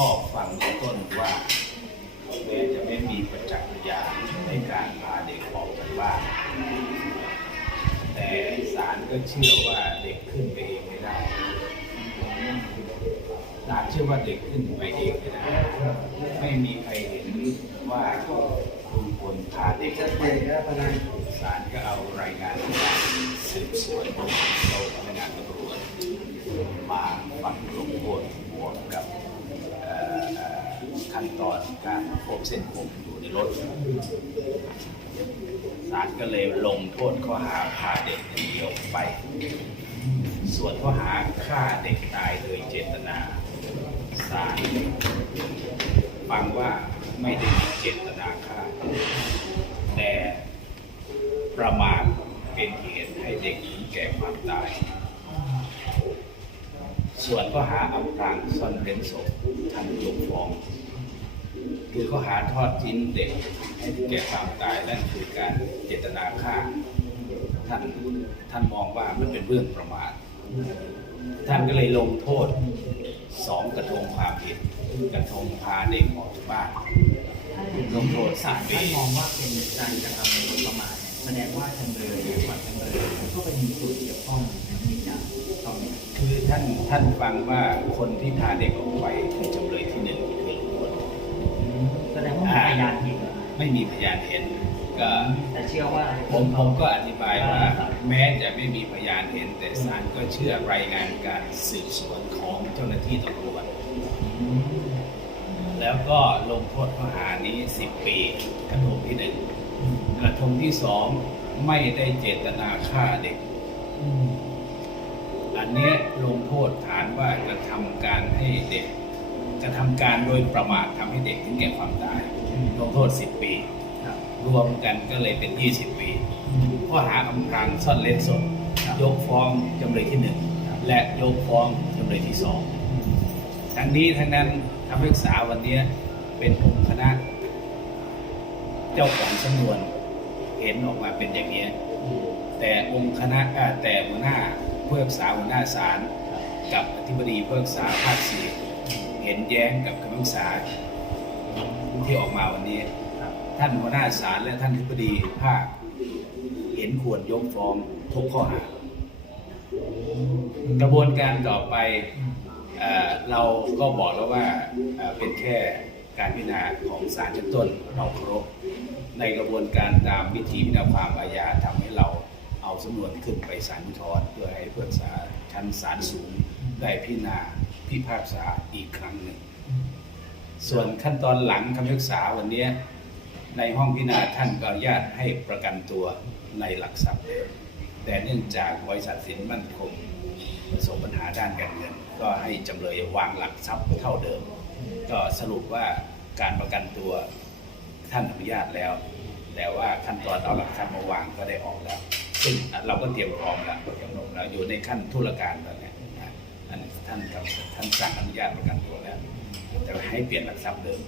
ก็ฟังต้นว่าแม้จะไม่มีประจักษ์พยานในการพาเด็กออกจากบ้าน แต่ศาลก็เชื่อว่าเด็กขึ้นไปเองไม่ได้ศาลเชื่อว่าเด็กขึ้นไปเองไม่ได้ ไม่มีใครเห็นว่าคุณพลพาเด็กไปศาลก็เอารายงานสืบสวนของเราพนักงานตำรวจมาฟังลงโทษบวกกับ ขั้นตอนการพบเส้นผมอยู่ในรถศาลก็เลยลงโทษข้อหาพาเด็กหนีออกไป ส่วนข้อหาฆ่าเด็กตายโดยเจตนาศาลฟังว่าไม่ได้มีเจตนาฆ่า แต่ประมาทเป็นเหตุให้เด็กถึงแก่ความตาย ส่วนข้อหาอำพรางซ่อนเร้นศพท่านยกฟ้อง คือข้อหาทอดทิ้งเด็กให้ถึงแก่ความตายนั่นคือการเจตนาฆ่าท่านท่านมองว่ามันเป็นเรื่องประมาทท่านก็เลยลงโทษสองกระทงความผิดกระทงพาเด็กออกจากบ้านลงโทษศาลท่านมองว่าเป็นการกระทำโดยประมาทเนี่ยแสดงว่าจำเลยหรือฝ่ายจำเลยก็เป็นส่วนเกี่ยวข้องในการตอนนี้คือท่านท่านฟังว่าคนที่พาเด็กออกไป ยานเห็นไม่มีพยานเห็นก็แต่เชื่อว่าผมผมก็อธิบายว่า แม้จะไม่มีพยานเห็น แต่ศาลก็เชื่อรายงานการสืบสวนของเจ้าหน้าที่ตำรวจแล้วก็ลงโทษข้อหานี้ 10 ปีกระทงที่หนึ่งกระทงที่สองไม่ได้เจตนาฆ่าเด็ก อันนี้ลงโทษฐานว่ากระทำการให้เด็กกระทำการโดยประมาททำให้เด็กถึงแก่ความตาย ลงโทษ 10 ปีครับรวมกันก็เลยเป็น 20 ปีอืมข้อหาอำพรางซ่อนเล้นศพครับยกฟ้องจำเลยที่หนึ่งครับและยกฟ้องจำเลยที่สองอืมทั้งนี้ทั้งนั้นคำพิพากษาวันนี้เป็นองค์คณะ เจ้าของสำนวนเห็นออกมาเป็นอย่างนี้อืมแต่องค์คณะอ่าแต่หัวหน้าผู้พิพากษาหัวหน้าศาลกับอธิบดีผู้พิพากษาภาคสี่เห็นแย้งกับคำพิพากษา ที่ออกมาวันนี้ ท่านหัวหน้าศาลและท่านอธิบดีภาคเห็นควรยกฟ้องทุกข้อหากระบวนการต่อไปอเราก็บอกแล้วว่าเป็นแค่การพิจารณาของศาลชั้นต้นเราเคารพในกระบวนการตามวิธีพิจารณาความอาญาทำให้เราเอาสำนวนขึ้นไปศาลอุทธรณ์เพื่อให้ผู้พิพากษาชั้นศาลสูงได้พิจารณาพิพากษาอีกครั้งหนึ่ง ส่วนขั้นตอนหลังคำพิพากษาวันนี้ในห้องพิจารณาท่านก็อนุญาตให้ประกันตัวในหลักทรัพย์เดิมแต่เนื่องจากบริษัทสินมั่นคงประสบปัญหาด้านการเงิน ก็ให้จำเลยวางหลักทรัพย์เท่าเดิม ก็สรุปว่าการประกันตัวท่านอนุญาตแล้ว แต่ว่าขั้นตอนเอาหลักทรัพย์มาวางก็ได้ออกแล้ว ซึ่งเราก็เตรียมพร้อมแล้วเตรียมพร้อมแล้วอยู่ในขั้นธุรการตอนนี้นะท่านท่านกับท่านสั่งอนุญาตประกันตัวแล้ว แต่ให้เปลี่ยนหลักทรัพย์เดิม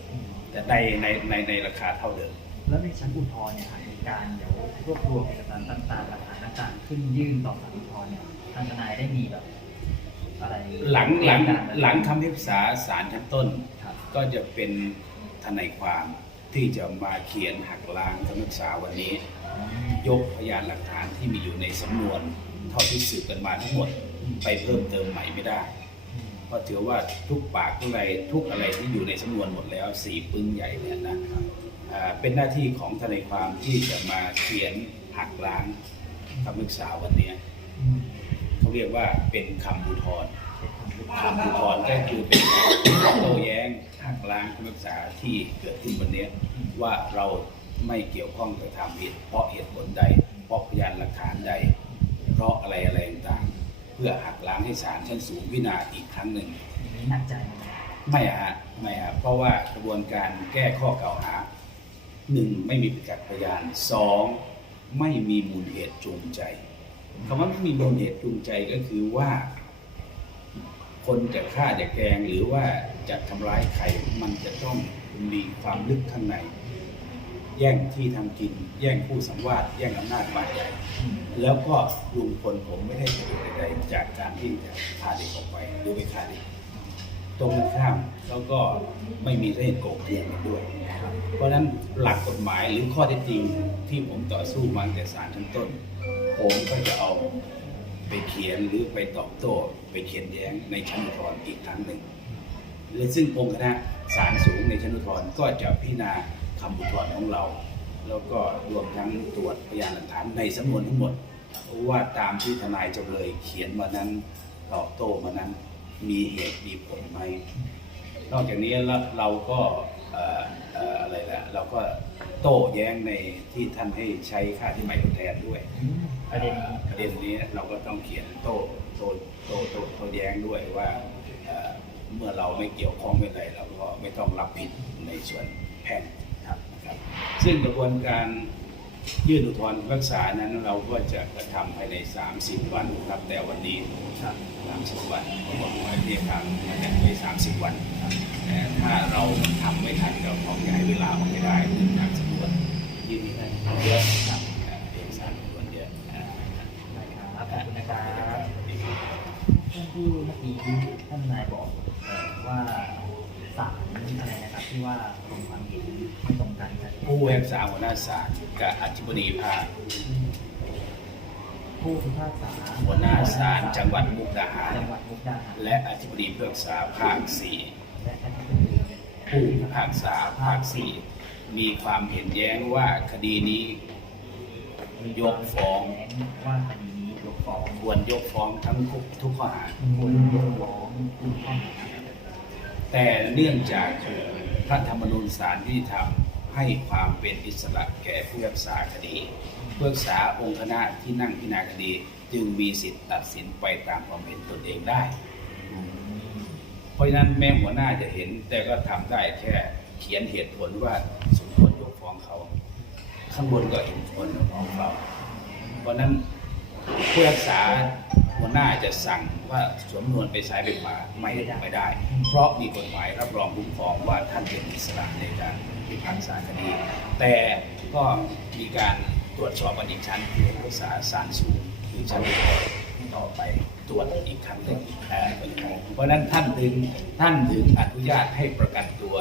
แต่ในในในในราคาเท่าเดิม แล้วในชั้นอุทธรณ์เนี่ยหากมีการเดี๋ยวรวบรวมเอกสารต่างๆหลักฐานต่างๆขึ้นยื่นต่อศาลอุทธรณ์เนี่ยทางทนายได้มีแบบอะไรหลังหลังเตรียมการไว้หลังคำพิพากษาศาลชั้นต้นครับก็จะเป็นทนายความที่จะมาเขียนหักล้างคำพิพากษาวันนี้ ยกพยานหลักฐานที่มีอยู่ในสำนวนเท่าที่สืบกันมาทั้งหมดไปเพิ่มเติมใหม่ไม่ได้ เพราะถือว่าทุกปากทุกอะไรทุกอะไรที่อยู่ในสำนวนหมดแล้วสี่ปึ้งใหญ่เนี่ยนะเป็นหน้าที่ของทนายความที่จะมาเขียนหักล้างคำพิกษาวันนี้เขาเรียกว่าเป็นคำอุทธรณ์คำอุทธรณ์ก็คือเป็นโต้แย้งหักล้างคำพิกษาที่เกิดขึ้นวันนี้ว่าเราไม่เกี่ยวข้องกับทำผิดเพราะเหตุผลใด เพราะพยานหลักฐานใด เพราะอะไรอะไรต่าง พื่อหักล้างให้ศาลชั้นสูงพิจารณาอีกครั้งหนึ่งอย่างนี้หนักใจไหมครับไม่อะฮะไม่ฮะเพราะว่ากระบวนการแก้ข้อกล่าวหาหนึ่งไม่มีประจักษ์พยานสองไม่มีมูลเหตุจูงใจคำว่าไม่มีมูลเหตุจูงใจก็คือว่า คนจะฆ่าจะแกล้งหรือว่าจะทำร้ายใครมันจะต้องมีความลึกข้างใน แย่งที่ทำกิน แย่งผู้สังวาสแย่งอำนาจบาดใหญ่แล้วก็ลุงพลผมไม่ได้ประโยชน์ใดๆจากการที่จะพาเด็กออกไปหรือไปฆ่าเด็กตรงข้ามแล้วก็ไม่มีเหตุโกงเกลียนด้วย เพราะฉะนั้นหลักกฎหมายหรือข้อเท็จจริงที่ผมต่อสู้มาแต่ศาลชั้นต้น ผมก็จะเอาไปเขียนหรือไปตอบโต้ไปเขียนแย้งในชั้นอุทธรณ์อีกครั้งหนึ่งและซึ่งองค์คณะศาลสูงในชั้นอุทธรณ์ก็จะพิจารณา คำอุทธรณ์ของเรา แล้วก็รวมทั้งตรวจพยานหลักฐานในสำนวนทั้งหมดว่าตามที่ทนายจำเลยเขียนมานั้นตอบโต้มานั้นมีเหตุมีผลไหมนอกจากนี้แล้วเราก็เอ่อเอ่ออะไรละเราก็โต้แย้งในที่ท่านให้ใช้ค่าที่ใหม่ทดแทนด้วยประเด็นนี้ประเด็นนี้เราก็ต้องเขียนโต้โต้โต้โต้โต้แย้งด้วยว่าเอ่อเมื่อเราไม่เกี่ยวข้องไม่อะไรเราก็ไม่ต้องรับผิดในส่วนแพ่งครับนะครับ ซึ่งกระบวนการยื่นอุทธรณ์รักษานั้นเราก็จะกระทำภายใน 30 วันครับแต่วันนี้ครับ30 วันผมบอกว่าเรียกทางมาแต่ไป30 วันครับแต่ถ้าเราทำไม่ทันเราต้องย้ายเวลาออกไม่ได้เนื่องจากสำนวนยื่นไม่ได้เยอะครับเอ่อเอกสารสำนวนเยอะอ่าได้ครับขอบคุณนะครับครับที่เมื่อกี้ท่านนายบอกเอ่อว่าศาลอะไรนะครับที่ว่า ผู้พิพากษาหัวหน้าศาลกับอธิบดีภาคผู้พิพากษาหัวหน้าศาลจังหวัดมุกดาหาร จังหวัดมุกดาหารและอธิบดีพิพากษาภาคสี่และอธิบดีผู้พิพากษาภาคสี่มีความเห็นแย้งว่าคดีนี้ยกฟ้องว่าคดีนี้ยกฟ้องควรยกฟ้องทั้งทุกข้อหาควรยกฟ้องทุกข้อหาแต่เนื่องจากพระธรรมนูญศาลที่ทำ ให้ความเป็นอิสระแก่ผู้พิพากษาคดีผู้พิพากษาองค์คณะที่นั่งพิจารณาคดี จึงมีสิทธิ์ตัดสินไปตามความเห็นตนเองได้ เพราะฉะนั้นแม้หัวหน้าจะเห็น แต่ก็ทำได้แค่เขียนเหตุผลว่าสมควรยกฟ้องเขา ข้างบนก็เห็นผลของเราเพราะฉะนั้นผู้รักษา หัวหน้าจะสั่งว่าสวมนวนไปซ้ายไปขวาไม่ได้ไม่ได้ เพราะมีกฎหมายรับรองคุ้มครองว่าท่านเป็นอิสระในการพิพากษาคดี แต่ก็มีการตรวจสอบกันอีกชั้นคือผู้รักษาศาลสูงหรือชั้นต่อไปตรวจอีกครั้งหนึ่งอ่าเพราะฉะนั้นท่านถึงท่านถึงอนุญาตให้ประกันตัว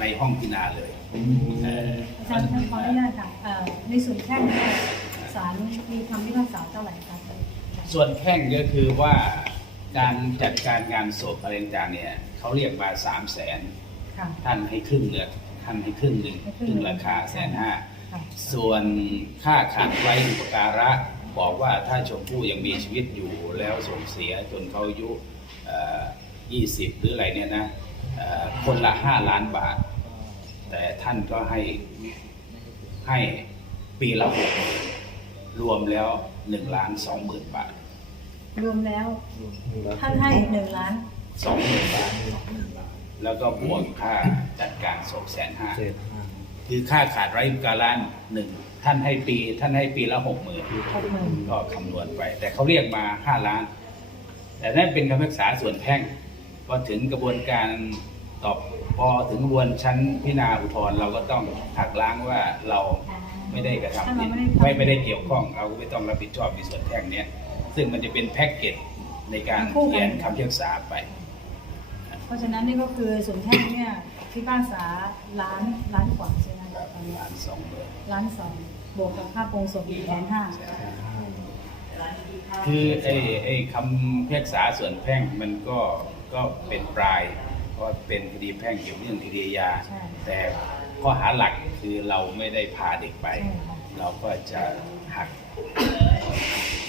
ในห้องพิจารณาเลยอาจารย์ท่านขออนุญาตค่ะในส่วนแพ่งเนี่ยศาลมีคำพิพากษาเท่าไหร่ครับ ส่วนแพ่งก็คือว่าการจัดการงานศพอะไรต่างๆเนี่ยเขาเรียกมาสามแสนค่ะ ท่านให้ครึ่งเหลือท่านให้ครึ่งหนึ่งให้คครึ่รึ่งงราคาแสนห้าค่ะ ส่วนค่าขาดไว้อุปการะบอกว่าถ้าชมพู่ยังมีชีวิตอยู่แล้วส่งเสียจนเขาอายุยี่สิบหรืออะไรเนี่ยนะเอ่อคนละห้าล้านบาท แต่ท่านก็ให้ให้ปีละหกหมื่นรวมแล้ว หนึ่งล้านสองหมื่นบาทรวมแล้ว ท่านให้หนึ่งล้านสองหมื่นบาท แล้วก็บวกค่าจัดการศพแสนห้าคือค่าขาดไร้การล้านหนึ่งท่านให้ปีท่านให้ปีละหกหมื่นหกหมื่นก็คำนวณไป แต่เขาเรียกมาห้าล้าน แต่นั่นเป็นคำพิพากษาส่วนแพ่งพอถึงกระบวนการตอบ พอถึงกระบวนชั้นพิจารณาอุทธรณ์เราก็ต้องหักล้างว่าเราไม่ได้กระทำผิดไม่ไม่ได้เกี่ยวข้องเราก็ไม่ต้องรับผิดชอบในส่วนแพ่งเนี้ยซึ่งมันจะเป็นแพ็กเกจในการเขียนคำพิพากษาไป เพราะฉะนั้นนี่ก็คือส่วนแพ่งเนี่ยพิพากษาล้านล้านกว่าใช่ไหมคะตอนนี้ล้านสองหมื่นล้านสองบวกกับค่าโปรงศพอีกแสนห้าคือไอ้ไอ้คำพิพากษาส่วนแพ่งมันก็ก็เป็นปลาย เพราะเป็นคดีแพ่งเกี่ยวเรื่องคดีอาญาใช่ แต่ข้อหาหลักคือเราไม่ได้พาเด็กไปใช่ค่ะเราก็จะหัก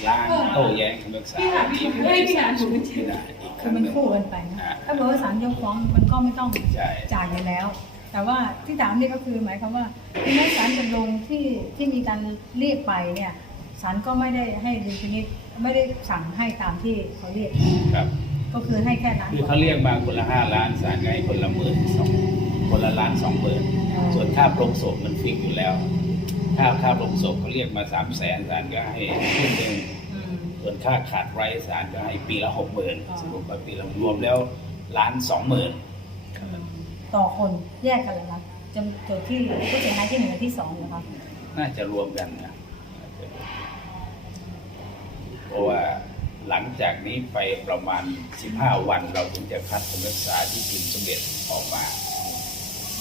ล้างโต้แย้งคำพิพากษานี้เฮ้ยพี่หาหนูที่ได้อีกคคือรั้งมันหนึ่ง คู่กันไปนะอ่า ถ้าเกิดว่าศาลยกฟ้องมันก็ไม่ต้องใช่ จ่ายอยู่แล้ว แต่ว่าที่ถามนี่ก็คือหมายความว่าที่แม้ศาลจะลงที่ที่มีการเรียกไปเนี่ยศาลก็ไม่ได้ให้ดุลพินิจไม่ได้สั่งให้ตามที่เขาเรียก ครับ ก็คือให้แค่ล้านคือเขาเรียกมาคนละห้าล้านศาลไงคนละหมื่นสองคนละล้านสองหมื่นส่วนค่าโปรงศพมันฟิกอยู่แล้ว ค่าค่าโปรงศพเขาเรียกมาสามแสนศาลก็ให้ครึ่งหนึ่งอืมส่วนค่าขาดไร้ศาลก็ให้ปีละหกหมื่นอ๋อสรุปไปปีละรวมแล้วล้านสองหมื่นต่อคนแยกกันเหรอครับจำตัวที่ผู้เสียหายที่หนึ่งกับที่สองเหรอครับน่าจะรวมกันนะ หลังจากนี้ไปประมาณ 15 วันเราถึงจะคัดคำพิพากษาที่พิมพ์สำเร็จออกมา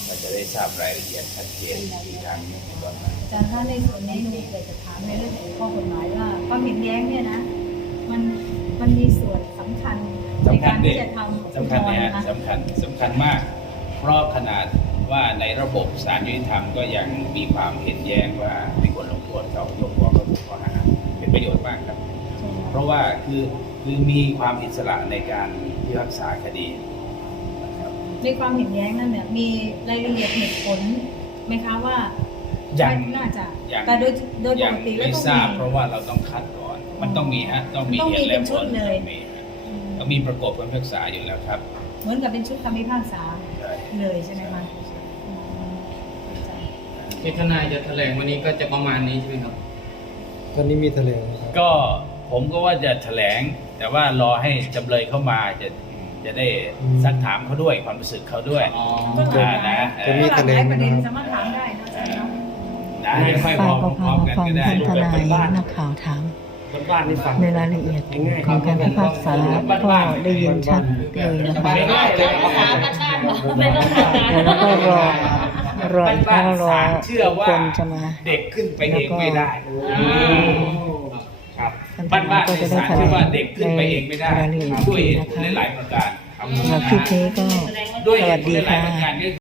เราจะได้ทราบรายละเอียดชัดเจนอีกครั้งหนึ่งในตอนนั้นอาจารย์ถ้าในส่วนนี้หนูอยากจะถามในเรื่องของข้อกฎหมายว่าความเห็นแย้งเนี่ยนะ มันมันมีส่วนสำคัญในสำคักาญรดิที่จะทำสำคัญอุทธรนะณ์ฮะนะคะสำคัญสำคัญมาก เพราะขนาดว่าในระบบสารยุติธรรมก็ยังมีความเห็นแย้งว่าไม่ควรลงโทษเขายกฟ้องเขาถูกข้อหาเป็นประโยชน์มากครับเพ ราะว่าคือคือมีความอิสระในการพิพากษาคดีนะครับในความเห็นแย้งนั่นเนี่ยมีรายละเอียดเหตุผลไหมคะว่ายังน่าจะยังแต่โดยโดยปยังกติแล้วไม่ต้องทราบมีเพราะว่าเราต้องคัดก่อน มันต้องมีฮะต้องมีต้องมีเหตุและเป็นผชุลดเลยต้องมีต้องมีประกบคำพิพากษาอยู่แล้วครับ เหมือนกับเป็นชุดคำพิพากษาใช่เลยใช่ไหมคะอืมที่ทนายจะแถลงวันนี้ก็จะประมาณนี้ใช่ไหมครับตอนนี้มีแถลงนะครับก็ ผมก็ว่าจะแถลง แต่ว่ารอให้จำเลยเข้ามาจะจะได้ซักถามเขาด้วยความรู้สึกเขาด้วยอ๋อก็หลากหลายนะจะมีก็หลากหลายประเด็นสามารถถามได้เนอะอาจารย์เนาะ นะให้ค่อยพป้าร้อมก็พร้พาอมมากันฟังก็ได้ ท่านทนายนักข่าวถาม บ้านนี่ฟังในรายละเอียดของการพิพากษาก็ได้ยินชัดเลยนะคะง่ายๆเลยครับเดี๋ยวเราก็รอรออีกครั้งรอเชื่อทุกว่า คนจะมา เด็กขึ้นไปเองไม่ได้ครั บท่านบ้านบ้านก็ในจะได้ศาลแถลที่งว่าเด็กขึ้นไปเองไม่ได้รายละเอียดด้วยเหอีตุกผทีลนะคะหลายๆประการครับสำหรับคลิปนี้ก็ ด้วยสเหวัสตุผลดีหลายๆค่ะประการก็